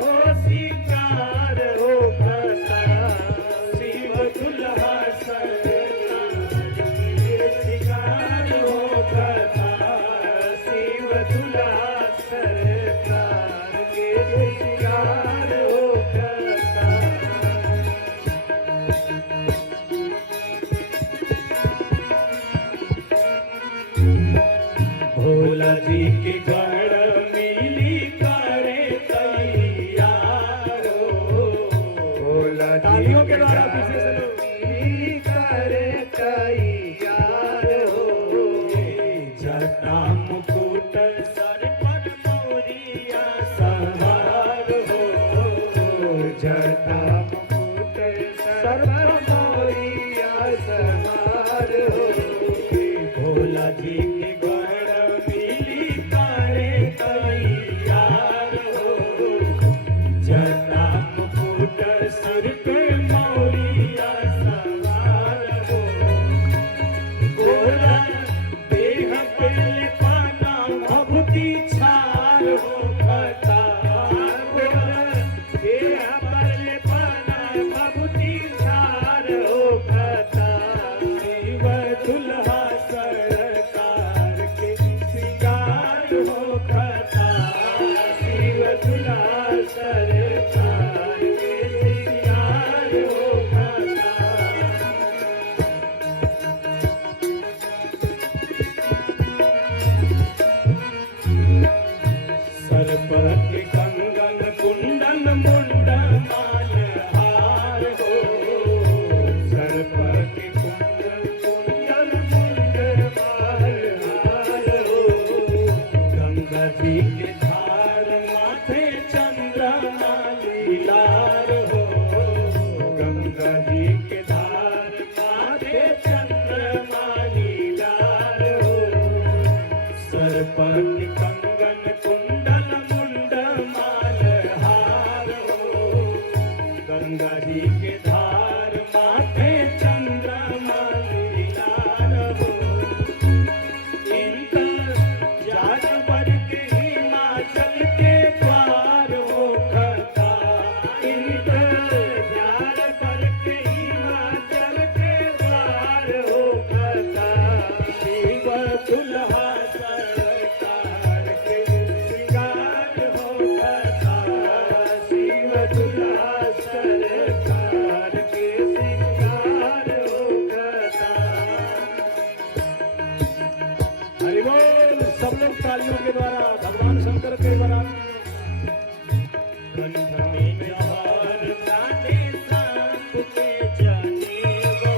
हो, सिंगार हो खता। शिव दुल्हा सरकार के सिंगार हो खता, शिव दुल्हा सरकार के सिंगार हो खता। भोला जी के गढ़ मिली करे तैयार हो, भोला तालियों के द्वारा पीछे से लो। मिली करे तैयार हो। जटा मुकुट सर पर मोरिया सवार हो, जटा मुकुट सर पर मोरिया सवार हो। भोला जी के गढ़ मिली करे पग कंगन कुंडल मुंड माल हार हो, गंगा जी के धार माथे चंद्रमा लीलार हो, इंद्र जाजवर के हिमाचल के द्वार हो खता, इंद्र जाजवर के हिमाचल के द्वार हो खता, शिव दुल्हा सरकार के श्रृंगार हो खता, शिव दुल्हा सरकार के श्रृंगार हो खता। हरि बोल। सब लोग तालियों के द्वारा भगवान शंकर के बराबर कंठ में जहर काटे सांप के जनेऊ हो,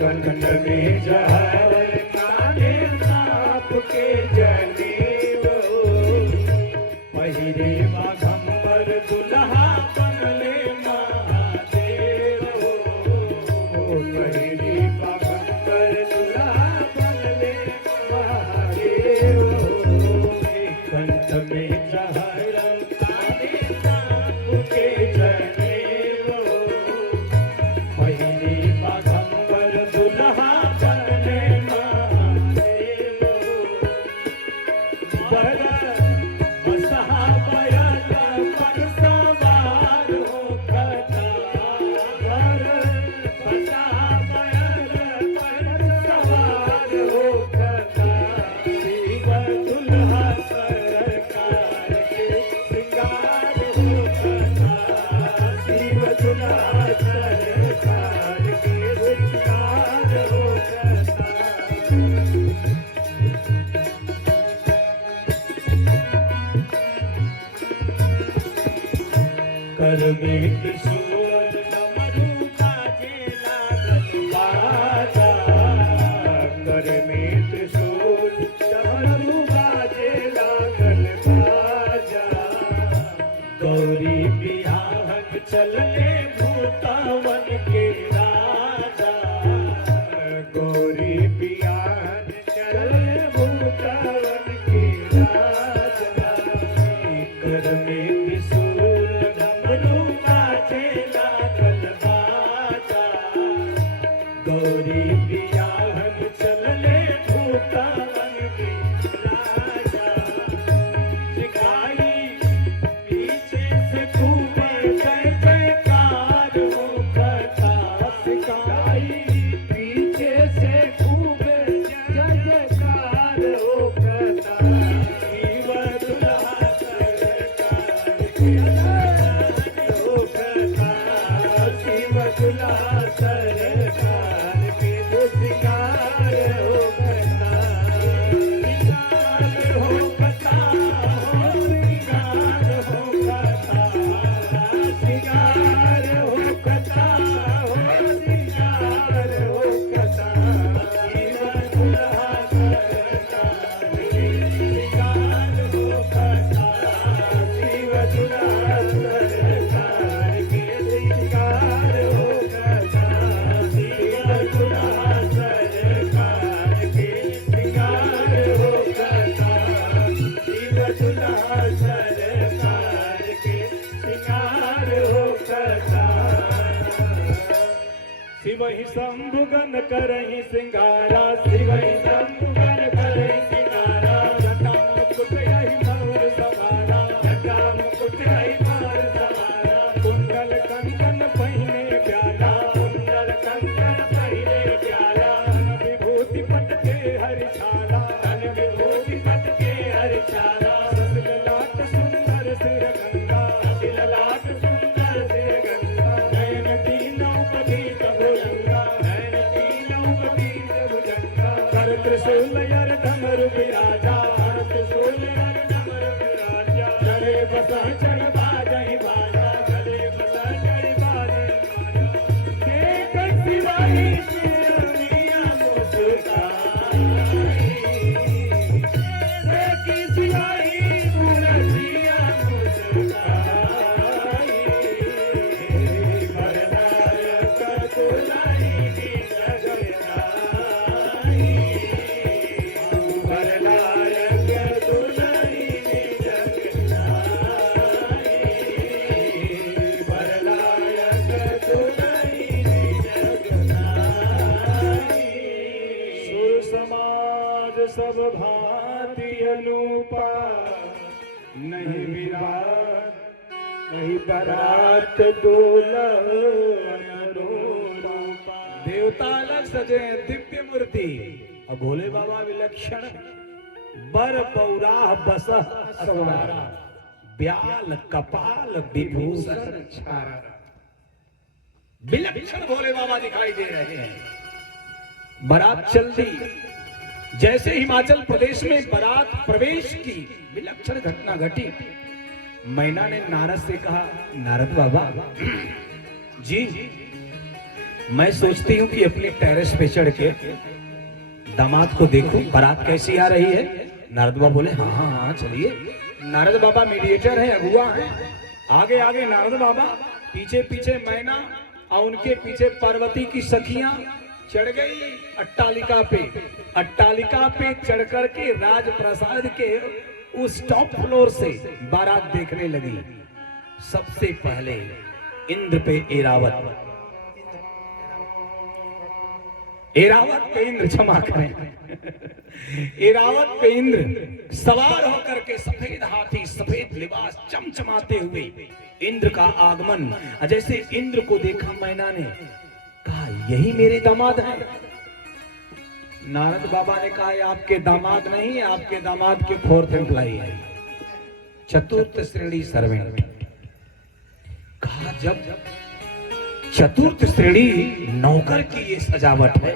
कंठ में जहर काटे सांप के जनेऊ हो, पहिरे बाघंबर दुल्हा बनले महादेव हो, पहिरे बाघंबर दुल्हा बनले महादेव हो, कंठ में जहर काटे सांप के जनेऊ हो, पहिरे बाघंबर दुल्हा बनले महादेव हो, बर बसहा बैल पर सवार हो खता, बर बसहा बैल पर सवार हो खता, शिव दुल्हा सरकार के श्रृंगार हो खता, शिव दुल्हा सरकार के श्रृंगार हो खता। कर में त्रिशूल डमरू बाजे लागल बाजा, कर में त्रिशूल डमरू बाजे लागल बाजा, गौरी बियाहन चलले भूतावन के राजा, गौरी बियाहन चलले भूतावन के राजा, कर में त्रिशूल डमरू बाजे लागल बाजा, गौरी बियाहन चलले भूतावन के राजा, सिखाई पीछे से खूबे जय जयकार हो खता, सिखाई पीछे से खूबे जय जयकार हो खता, शिव दुल्हा सरकार के श्रृंगार हो खता, शिव दुल्हा सरकार के श्रृंगार हो खता, श्रृंगार हो खता, हो श्रृंगार हो खता, श्रृंगार हो खता, हो श्रृंगार हो खता, शिव दुल्हा सरकार के श्रृंगार हो खता, शिव दुल्हा सरकार के श्रृंगार हो खता, शिव दुल्हा सरकार के श्रृंगार हो खता, शिव दुल्हा सरकार के श्रृंगार हो खता। शिव ही शंभुगन करहि सिंगारा, शिव ही शंभुगन करहि सिंगारा, जटा मुकुट यही मोर सवारा, जटा मुकुट यही मोर सवारा, कुंडल कंकन पहिने प्याला, कुंडल कंकन पहिने प्याला, विभूति पट के हरि छाला, धन विभूति पट के हरि छाला, रस ललाट सुंदर सिर गंगा, रस ललाट सुंदर सिर गंगा, नयन तीनों पतित भुजंगा, नयन तीनों पतित भुजंगा, कर त्रिशूल यर डमरू विराजा, कर त्रिशूल यर डमरू विराजा, चढ़े बसा चढ़ बाजहि बाजा, चढ़े बसा चढ़ बाजहि बाजा, देख सिवाही सुरनिया मुस्काई, देख सिवाही सुरनिया मुस्काई, भरनायक कुलाई की जगनाई, भरनायक साज सब भांति अनूपा, नहीं विराट नहीं बरात दूल्हा अनुरूपा। देवता अलग सजे दिव्य मूर्ति और भोले बाबा विलक्षण, बर पौराह बस सवारा, ब्याल कपाल विभूषण छारा। विलक्षण भोले बाबा दिखाई दे रहे हैं। बारात चल दी, जैसे हिमाचल प्रदेश में बारात प्रवेश की विलक्षण घटना घटी। मैना ने नारद से कहा, नारद बाबा जी, मैं सोचती हूँ कि अपनी टेरेस पे चढ़ के दामाद को देखूं, बारात कैसी आ रही है। नारद बाबा बोले हाँ हाँ हाँ चलिए। नारद बाबा मीडिएटर हैं, अगुआ हैं। आगे आगे नारद बाबा, पीछे पीछे मैना और उनके पीछे पार्वती की सखियां चढ़ गई अट्टालिका पे। अट्टालिका पे चढ़ करके राजप्रसाद के उस टॉप फ्लोर से बारात देखने लगी। सबसे पहले इंद्र पे एरावत पे इंद्र, क्षमा करें, एरावत पे इंद्र सवार होकर के सफेद हाथी सफेद लिबास चमचमाते हुए इंद्र का आगमन। जैसे इंद्र को देखा मैना ने कहा, यही मेरे दामाद हैं। नारद बाबा ने कहा, आपके दामाद नहीं, आपके दामाद के फोर्थ एम्प्लाई है, चतुर्थ श्रेणी सर्वेंट। कहा, जब चतुर्थ श्रेणी नौकर की ये सजावट है,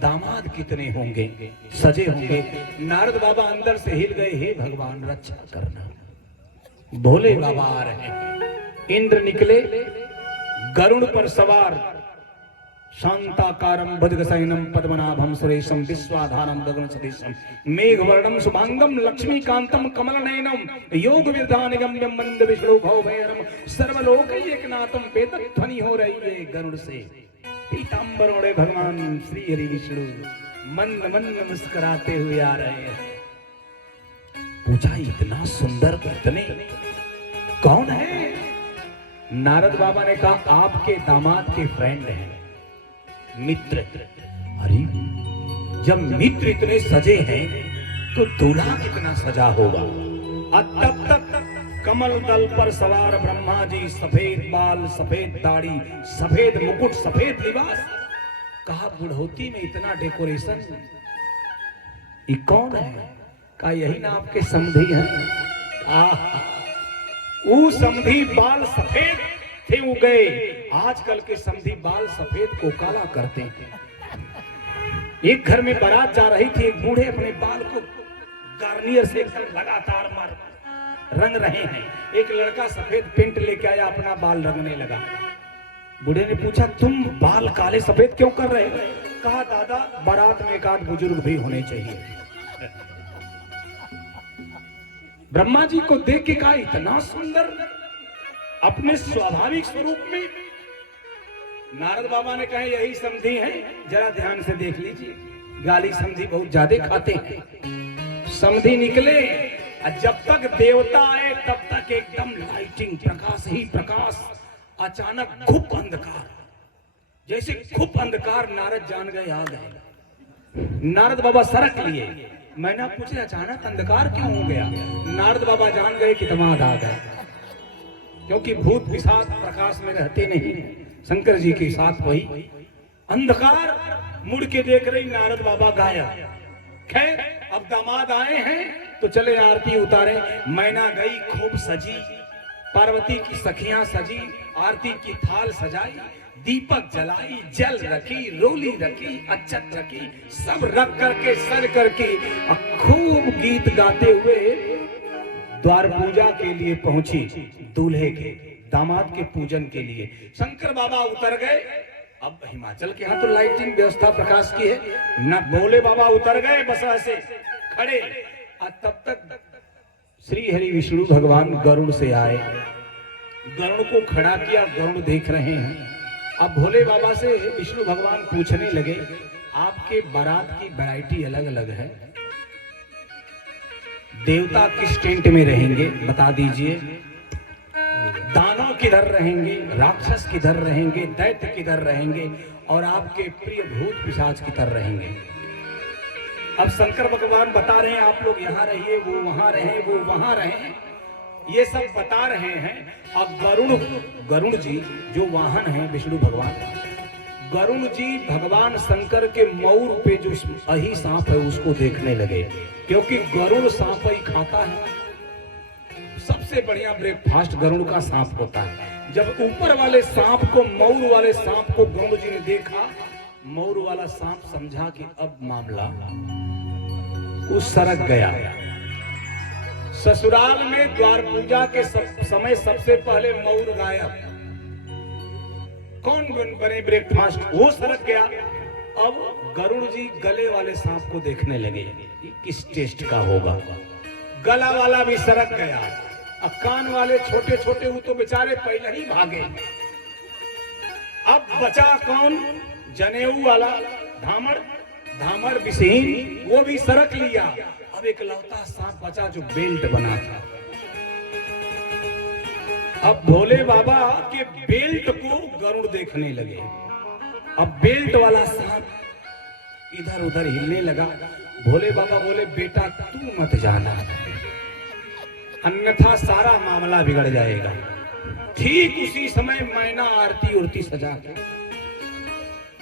दामाद कितने होंगे, सजे होंगे। नारद बाबा अंदर से हिल गए, हे भगवान रक्षा करना, भोले बाबा आ रहे हैं। इंद्र निकले गरुड़ पर सवार, शांताकारं भुजगशयनं पद्मनाभं सुरेशं विश्वाधारं गगन सदृशं मेघवर्णं शुभांगं लक्ष्मीकांतं कमलनयनं योगविद्यानिगम्यं वंदे विष्णु भवभैरवं सर्वलोकैकनाथं। वेदध्वनि हो रही है गरुड़ से। पीतांबर ओढ़े भगवान श्री हरि विष्णु मंद मंद मुस्कुराते हुए आ रहे हैं। पूछा, इतना सुंदर इतने कौन है? नारद बाबा ने कहा, आपके दामाद के फ्रेंड हैं, मित्र। अरे, जब मित्र इतने सजे हैं तो दूल्हा कितना सजा होगा। तब तक कमल दल पर सवार ब्रह्मा जी, सफेद बाल सफेद दाढ़ी सफेद मुकुट सफेद लिबास। कहा, बुढ़ौती में इतना डेकोरेशन, ये कौन है? कहा, यही ना आपके समधी हैं। वो समधी बाल सफेद थे, वो गए। आजकल के समधी बाल सफेद को काला करते हैं। एक घर में बारात जा रही थी, एक बूढ़े अपने बाल को गार्नियर से लगातार रंग रहे हैं। एक लड़का सफेद पेंट लेके आया, अपना बाल रंगने लगा। बूढ़े ने पूछा, तुम बाल काले सफेद क्यों कर रहे हो? कहा, दादा, बारात में एक आध बुजुर्ग भी होने चाहिए। ब्रह्मा जी को देख के कहा, इतना सुंदर अपने स्वाभाविक स्वरूप में। नारद बाबा ने कहा, यही समधी हैं, जरा ध्यान से देख लीजिए। गाली समधी बहुत ज्यादा खाते हैं। समधी निकले, जब तक देवता आए तब तक एकदम लाइटिंग, प्रकाश ही प्रकाश। अचानक खूब अंधकार, जैसे खूब अंधकार, नारद जान गए आ गए। नारद बाबा सरक लिए। मैंने पूछे, अचानक अंधकार क्यों हो गया? नारद बाबा जान गए कि दामाद आ गए, क्योंकि भूत पिशाच प्रकाश में रहते नहीं। शंकर जी के साथ वही अंधकार। मुड़ के देख रही, नारद बाबा गायब। खैर, अब दामाद आए हैं तो चले आरती उतारे। मैना गई खूब सजी, पार्वती की सखियां सजी, आरती की थाल सजाई, दीपक जलाई, जल रखी, रोली रखी, अक्षत रखी, सब रख करके सज करके खूब गीत गाते हुए द्वार पूजा के लिए पहुंची। दूल्हे के दामाद के पूजन के लिए शंकर बाबा उतर गए। अब हिमाचल के यहाँ तो लाइटिंग व्यवस्था प्रकाश की है न। भोले बाबा उतर गए बस ऐसे खड़े। तब तक श्री हरि विष्णु भगवान गरुड़ से आए, गरुड़ को खड़ा किया। गरुड़ देख रहे हैं। अब भोले बाबा से विष्णु भगवान पूछने लगे, आपके बारात की वैरायटी अलग अलग है, देवता किस टेंट में रहेंगे बता दीजिए, दानव किधर रहेंगे, राक्षस किधर रहेंगे, दैत्य किधर रहेंगे, और आपके प्रिय भूत पिशाच किधर रहेंगे। अब शंकर भगवान बता रहे हैं आप लोग यहाँ रहिए, वो वहां रहे, वो वहां रहे, ये सब बता रहे हैं। अब गरुड़ जी जो वाहन है विष्णु भगवान, गरुड़ जी भगवान शंकर के मऊर पे जो अही सांप है उसको देखने लगे, क्योंकि गरुड़ सांप ही खाता है। सबसे बढ़िया ब्रेकफास्ट गरुड़ का सांप होता है। जब ऊपर वाले सांप को, मऊर वाले सांप को गरुड़ जी ने देखा, मऊर वाला सांप समझा कि अब मामला उस सरक गया। ससुराल में द्वार पूजा के समय सबसे पहले मऊर गायब, कौन बने ब्रेकफास्ट, वो सरक गया। अब गरुड़ जी गले वाले सांप को देखने लगे, किस टेस्ट का होगा। गला वाला भी सरक गया। अब कान वाले छोटे छोटे वो तो बेचारे पहले ही भागे। अब बचा कौन, जनेऊ वाला धामड़, धामड़ विषहीन, वो भी सरक लिया। अब एक लौता सांप बचा जो बेल्ट बना था। अब भोले बाबा के बेल्ट को गरुड़ देखने लगे। अब बेल्ट वाला सांप इधर उधर हिलने लगा। भोले बाबा बोले बेटा तू मत जाना, अन्यथा सारा मामला बिगड़ जाएगा। ठीक उसी समय मैना आरती उरती सजा के,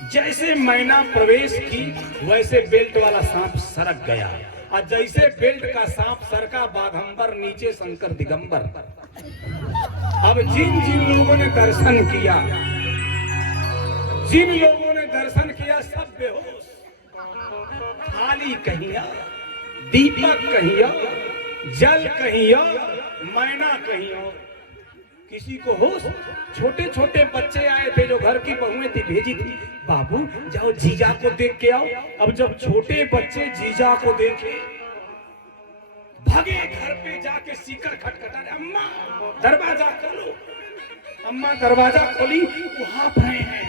जैसे मैना प्रवेश की वैसे बेल्ट वाला सांप सरक गया। और जैसे बेल्ट का सांप सरका, बाघंबर नीचे शंकर दिगंबर। अब जिन जिन लोगों ने दर्शन किया, जिन लोगों ने दर्शन किया सब बेहोश। थाली कहिया, दीपक कहिया, जल कहिया, मैना कहिया, किसी को होश। छोटे छोटे बच्चे आए थे जो घर की बहुएं थी, भेजी थी, बाबू जाओ जीजा को देख के आओ। अब जब छोटे बच्चे जीजा को देखे, भागे घर पे जाके सीकर खटखटा, अम्मा दरवाजा खोलो। अम्मा दरवाजा खोली, वहां भय हैं।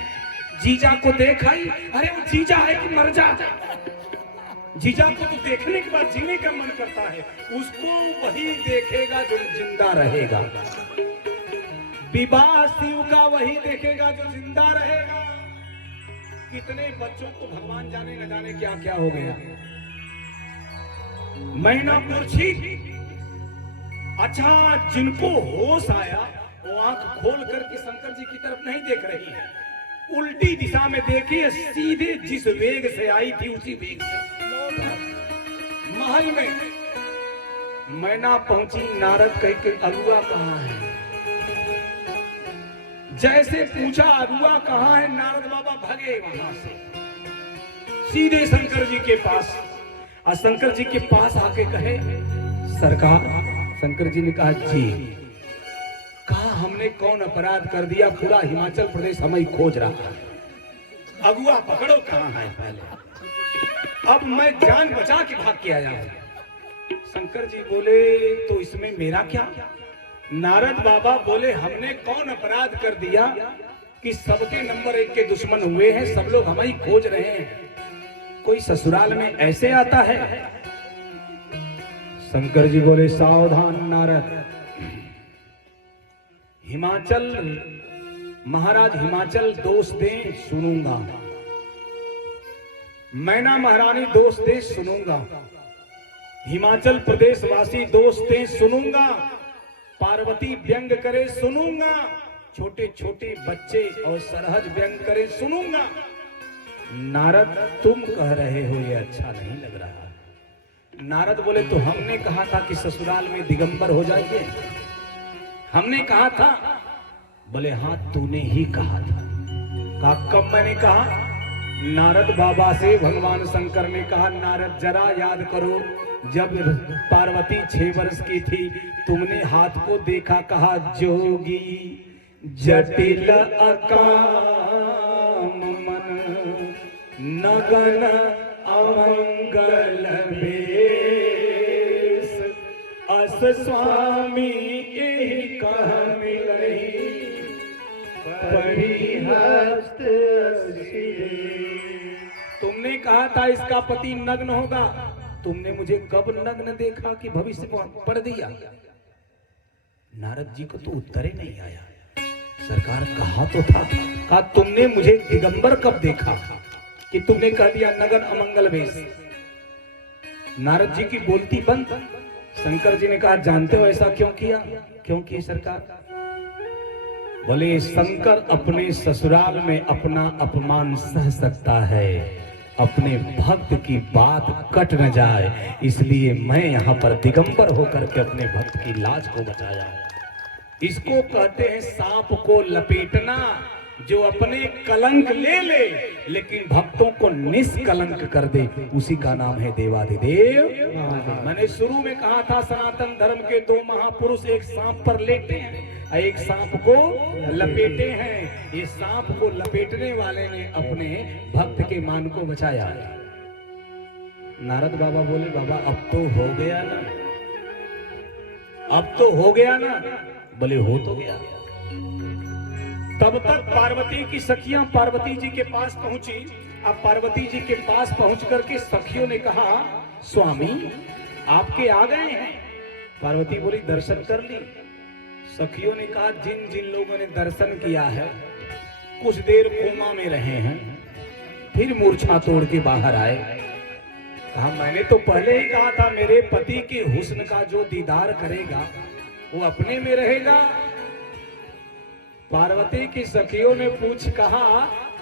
जीजा को देखा ही, अरे वो जीजा है कि मर जा। जीजा को तो देखने के बाद जीने का मन करता है, उसको वही देखेगा जो जिंदा रहेगा। विवाह शिव का वही देखेगा जो जिंदा रहेगा। कितने बच्चों को भगवान जाने न जाने क्या क्या हो गया। मैना मूर्छित। अच्छा, जिनको होश आया वो आंख खोल करके शंकर जी की तरफ नहीं देख रही है, उल्टी दिशा में देखिए, सीधे जिस वेग से आई थी उसी वेग से महल में मैना पहुंची। नारद कह के अरुआ कहाँ है? जैसे पूछा अरुआ कहाँ है, नारद बाबा भगे वहां से सीधे शंकर जी के पास। और शंकर जी के पास आके कहे, सरकार। शंकर जी ने कहा जी। कहा हमने कौन अपराध कर दिया, पूरा हिमाचल प्रदेश हमें खोज रहा है, अगुआ पकड़ो कहाँ है पहले। अब मैं जान बचा के भाग के आया हूं। शंकर जी बोले तो इसमें मेरा क्या? नारद बाबा बोले हमने कौन अपराध कर दिया कि सबके नंबर 1 के दुश्मन हुए हैं, सब लोग हमें ही खोज रहे हैं, कोई ससुराल में ऐसे आता है? शंकर जी बोले सावधान नारद, हिमाचल महाराज हिमाचल दोष दें सुनूंगा, मैना महारानी दोष दें सुनूंगा, हिमाचल प्रदेश वासी दोष दें सुनूंगा, पार्वती व्यंग करे सुनूंगा, छोटे छोटे बच्चे और सरहज व्यंग करे सुनूंगा। नारद तुम कह रहे हो ये अच्छा नहीं लग रहा। नारद बोले तो हमने कहा था कि ससुराल में दिगंबर हो जाइए, हमने कहा था। बोले हाँ तूने ही कहा था। कहा कब मैंने कहा? नारद बाबा से भगवान शंकर ने कहा, नारद जरा याद करो, जब पार्वती 6 वर्ष की थी तुमने हाथ को देखा, कहा जोगी जटिल अकाम मन नगन अमंगल वेश, अस स्वामी यही कह मिलई परिहस्त। तुमने कहा था इसका पति नग्न होगा, तुमने मुझे कब नग्न देखा कि भविष्य पढ़ दिया? नारद जी को तो उत्तर ही नहीं आया। सरकार कहा तो था, कहा तुमने मुझे दिगंबर कब देखा कि तुमने कह दिया नगन अमंगल वेश? नारद जी की बोलती बंद। शंकर जी ने कहा जानते हो ऐसा क्यों किया? क्यों की सरकार? बोले शंकर अपने ससुराल में अपना अपमान सह सकता है, अपने भक्त की बात कट न जाए, इसलिए मैं यहाँ पर दिगंबर होकर के अपने भक्त की लाज को बचाया। इसको कहते हैं सांप को लपेटना। जो अपने कलंक ले ले लेकिन भक्तों को निष्कलंक कर दे, उसी का नाम है देवाधिदेव। मैंने शुरू में कहा था सनातन धर्म के दो महापुरुष एक सांप पर लेटे हैं, एक सांप को लपेटे हैं। ये सांप को लपेटने वाले ने अपने भक्त के मान को बचाया। नारद बाबा बोले बाबा अब तो हो गया ना, अब तो हो गया ना। बोले हो तो गया। तब तक पार्वती की सखियां पार्वती जी के पास पहुंची। अब पार्वती जी के पास पहुंच करके सखियों ने कहा स्वामी आपके आ गए हैं। पार्वती बोली दर्शन कर ली। सखियों ने कहा जिन जिन लोगों ने दर्शन किया है कुछ देर कोमा में रहे हैं, फिर मूर्छा तोड़ के बाहर आए। कहा मैंने तो पहले ही कहा था मेरे पति के हुस्न का जो दीदार करेगा वो अपने में रहेगा। पार्वती की सखियों ने पूछ कहा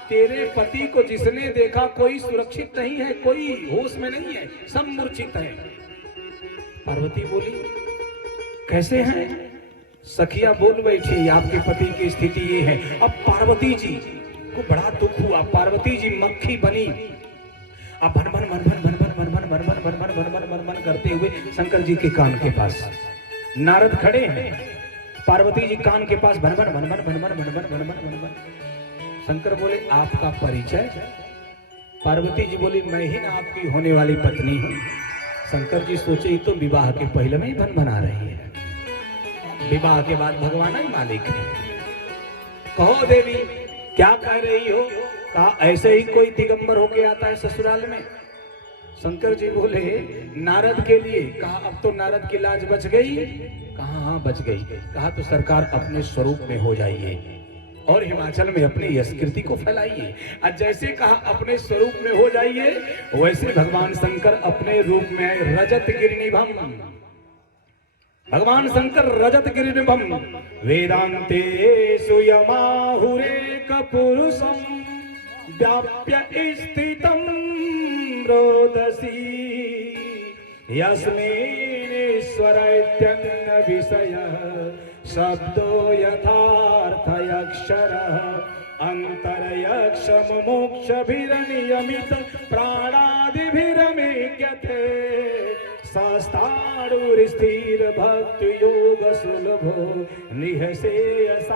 तेरे पति को जिसने देखा कोई सुरक्षित नहीं है, कोई होश में नहीं है, सब मूर्छित है। पार्वती बोली कैसे हैं? सखिया बोल बैठी आपके पति की स्थिति ये है। अब पार्वती जी को बड़ा दुख हुआ। पार्वती जी मक्खी बनी। अब भन भन भन भन भन भन भन भन भन भन भन भन भन भन करते हुए शंकर जी के कान के पास नारद खड़े हैं। पार्वती जी कान के पास भन भन भन भन भन भन भन भन भन भन भन भन। शंकर बोले आपका परिचय? पार्वती जी बोली मैं ही ना आपकी होने वाली पत्नी हूँ। शंकर जी सोचे तो विवाह के पहले में ही भन भन आ रही है, विवाह के बाद भगवान ही मालिक है। कहो देवी क्या कह रही हो? कहा ऐसे ही कोई दिगंबर होके आता है ससुराल में। शंकर जी बोले नारद के लिए। कहा अब तो नारद की लाज बच गई। कहा हाँ बच गई। कहा तो सरकार अपने स्वरूप में हो जाइए और हिमाचल में अपनी यश कीर्ति को फैलाइए। और जैसे कहा अपने स्वरूप में हो जाइए, वैसे भगवान शंकर अपने रूप में रजत गिरिनिभम। भगवान शंकर रजत गिरिनिभम वेदांते सुयमाहुरेक पुरुषम व्याप्य स्थितम रोदसी यस्मिन्नीश्वर इत्यन्न विषयः शब्दो यथार्थयक्षरः अन्तर्यक्षम मोक्षभिरनियमित प्राणादिभिरमेक्यते सस्ताडुर्स्थिर भक्ति योग सुलभो निःशेषायस्तुवः।